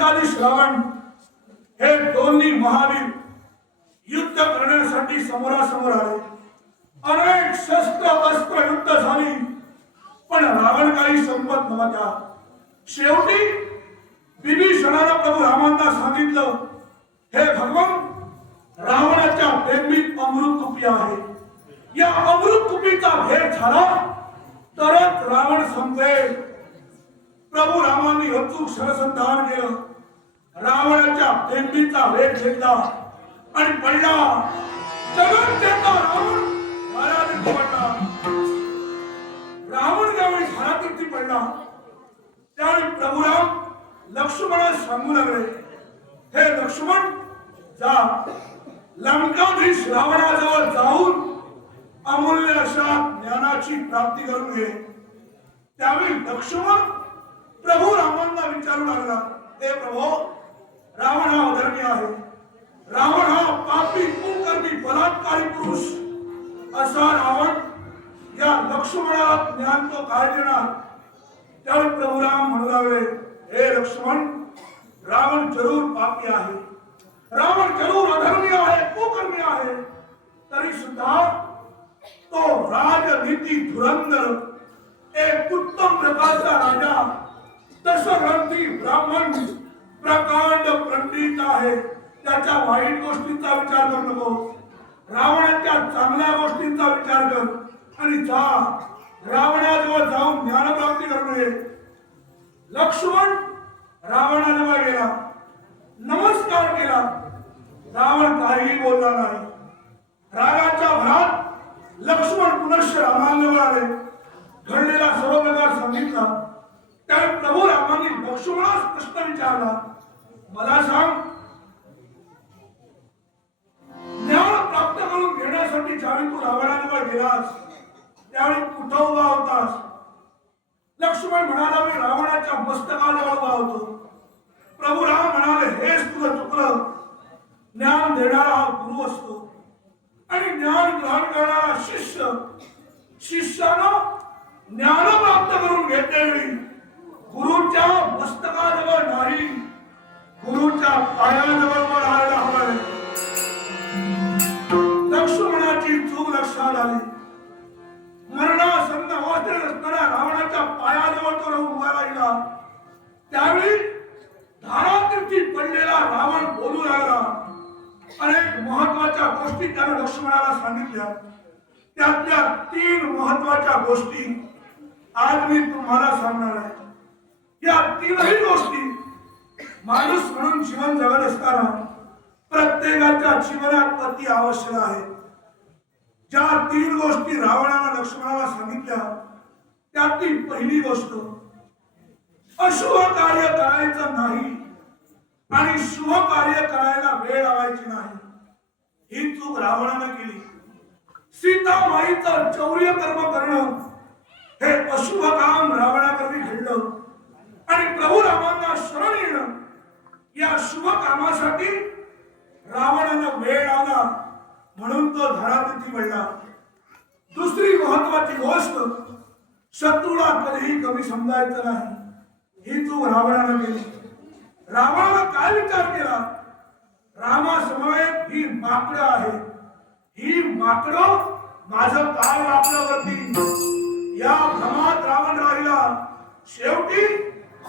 लंकाधीश रावण हे दोन्ही महावीर युद्ध करण्यासाठी समोरासमोर आले. अनेक शस्त्र अस्त्र युद्ध झाली, पण रावण काही संपत नव्हता. शेवटी विभीषणाला प्रभू रामांना सांगितलं, हे भगवान, रावणाच्या प्रेमीत अमृत कुपी आहे. या अमृत कुपीचा भेद झाला तरच रावण संपेल. प्रभू रामांनी अचूक शरसंधान केलं. रावणाच्या प्रेमीचा भेद घेतला आणि पडला. जगत रावण घरावरती पडला. रावण ज्यावेळी घरावरती पडला त्यावेळी प्रभू राम लक्ष्मणास सांगू लागले, हे लक्ष्मण, जा लंकाधीश रावणाजवळ जाऊन अमूल्य अशा ज्ञानाची प्राप्ती करून घे. त्यावेळी लक्ष्मण प्रभू रामांना विचारू लागला, हे प्रभो, रावण हा अधर्मी आहे. रावण हा पापी कुकर्मी बलात्कारी पुरुष. असा रावण या लक्ष्मणाला ज्ञान तो काय देणार? त्यावेळी प्रभू राम म्हणू लागले, हे लक्ष्मण, रावण जरूर पापी आहे, रावण जरूर अधर्मी आहे, कुकर्मी आहे, तरी सुद्धा तो राजनीती धुरंधर, एक उत्तम प्रकारचा राजा, दशग्रंथी ब्राह्मण, प्रकांड पंडित आहे. त्याच्या वाईट गोष्टींचा विचार करू नको, रावणाच्या चांगल्या गोष्टींचा विचार कर आणि जा रावणाजवळ जाऊन ज्ञानप्राप्ती करून ये. लक्ष्मण रावणाजवळ गेला, नमस्कार केला. रावण काहीही बोलला नाही. रागाच्या भरात लक्ष्मण पुनश्च रामाजवळ आले, घडलेला सर्व प्रकार सांगितला. त्यावेळी प्रभू रामांनी लक्ष्मणास प्रश्न विचारला, मला सांग, ज्ञान प्राप्त करून घेण्यासाठी ज्यावेळी तू रावणाजवळ गेलास त्यावेळी कुठं उभा होतास? लक्ष्मण म्हणाला, मी रावणाच्या मस्तकाजवळ उभा होतो. प्रभू राम म्हणाले, हेच तुझं चुकलं. ज्ञान देणारा हा गुरु असतो आणि ज्ञान ग्रहण करणारा शिष्य. शिष्यानं ज्ञान प्राप्त करून घेतेवेळी गुरुच्या मस्तकाजवळ नाही, गुरुच्या पायाजवळ राहायला हवंय. लक्ष्मणाची चूक लक्षात आली. मरणासन्न अवस्थेत असणाऱ्या रावणाच्या पायाजवळ तो उभा राहिला. त्यावेळी धारातीर्थी पडलेला रावण बोलू लागला. अनेक महत्वाच्या गोष्टी त्याने लक्ष्मणाला सांगितल्या. त्यातल्या 3 महत्वाच्या गोष्टी आज मी तुम्हाला सांगणार आहे. या 3ही गोष्टी माणूस म्हणून जीवन जगत असताना प्रत्येकाच्या जीवनात अति आवश्यक आहे. ज्या 3 गोष्टी रावणाने लक्ष्मणाला सांगितल्या त्यातली पहिली गोष्ट, अशुभ कार्य करायचं नाही आणि शुभ कार्य करायला वेळ लावायची नाही. ही चूक रावणाने केली. सीतामाईचं चौर्य कर्म करणं हे अशुभ काम रावणाकरवी घडलं आणि प्रभू रामांना शरण येणं या शुभ कामासाठी रावणाला वेळ लावला, म्हणून तो धरातीर्थी पडला. दुसरी महत्वाची गोष्ट, शत्रूला कधीही कमी समजायचं नाही. ही चूक रावणाने केली. रावणाने काय विचार केला? रामासमवेत ही माकडं आहे, ही माकडं माझं काय आपल्यावरती, या भ्रमात रावण राहिला. शेवटी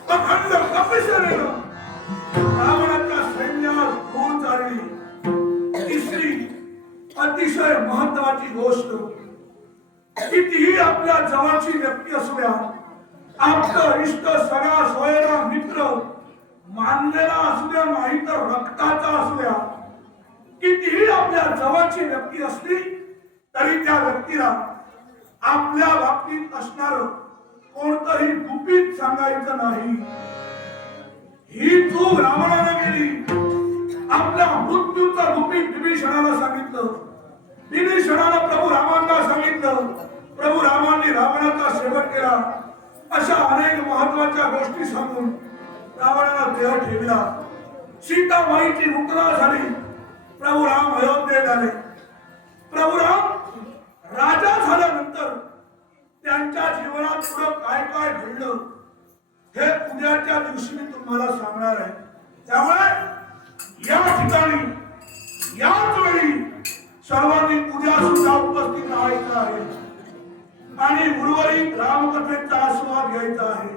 अखंड कपिशनेनं रावणाच्या सैन्यावर धूळ चालली. तिसरी अतिशय महत्वाची गोष्ट, कितीही आपल्या जवळची व्यक्ती असू द्या, आपलं इष्ट, सगळा सोयरा मित्र, मानलेला असू द्या नाही तर रक्ताचा असू द्या, कितीही आपल्या जवळची व्यक्ती असली तरी त्या व्यक्तीला आपल्या बाबतीत असणार कोणतंही गुपित सांगायचं नाही. ही चूक रावणाने केली. आपल्या मृत्यूचं गुपित विभीषणाला सांगितलं. विभीषणाला प्रभू रामांना सांगितलं. प्रभू रामांनी रावणाचा शेवट केला. अशा अनेक महत्वाच्या गोष्टी सांगून रावणाला देह ठेवला. सीतामाईची मुक्ता झाली. प्रभू राम अयोध्येत आले. प्रभू राम राजा झाल्यानंतर त्यांच्या जीवनात पुढे काय काय घडलं हे उद्याच्या दिवशी मी तुम्हाला सांगणार आहे. त्यामुळे या ठिकाणी याच वेळी सर्वांनी उद्या सुद्धा उपस्थित राहायचं आहे आणि उर्वरित रामकथेचा आस्वाद घ्यायचा आहे.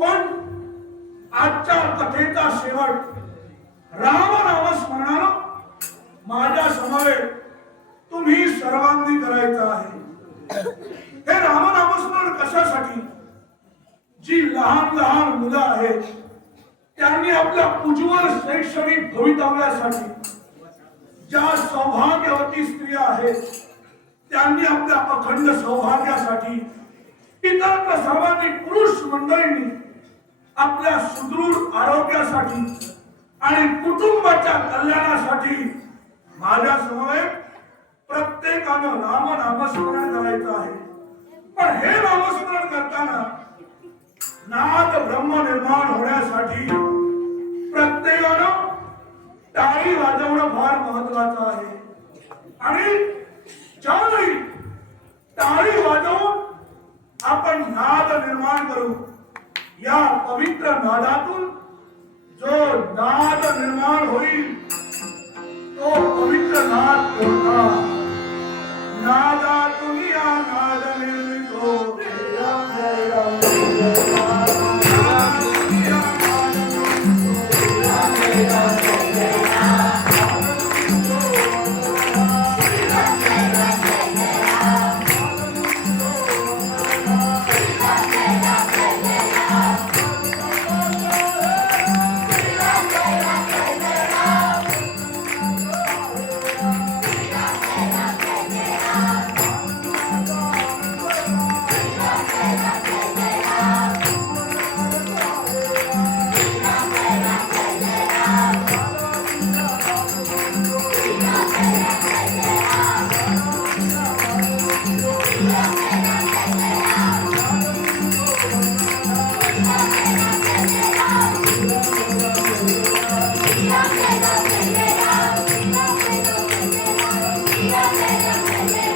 पण आजच्या कथेचा शेवट रामनामस्मरणानं माझ्या समवेत तुम्ही सर्वांनी करायचं आहे. हे रामनामस्मरण कशासाठी? जी लहान लहान मुलं आहेत त्यांनी आपल्या उज्ज्वल शैक्षणिक भवितव्यासाठी, ज्या सौभाग्यवती स्त्रिया आहेत त्यांनी आपल्या अखंड सौभाग्यासाठी, इतर सर्वांनी पुरुष मंडळींनी आपल्या सुदृढ आरोग्यासाठी आणि कुटुंबाच्या कल्याणासाठी माझ्या समवेत प्रत्येकानं रामनामस्मरण करायचं आहे. पण हे नामस्मरण करताना नाद ब्रह्म निर्माण होण्यासाठी प्रत्येकानं टाळी वाजवणं फार महत्वाचं आहे. आणि ज्यावेळी टाळी वाजवून आपण नाद निर्माण करू, या पवित्र नादातून जो नाद निर्माण होईल तो पवित्र नाद कोणता? नादातून या नाद निर्मित होते. Yeah.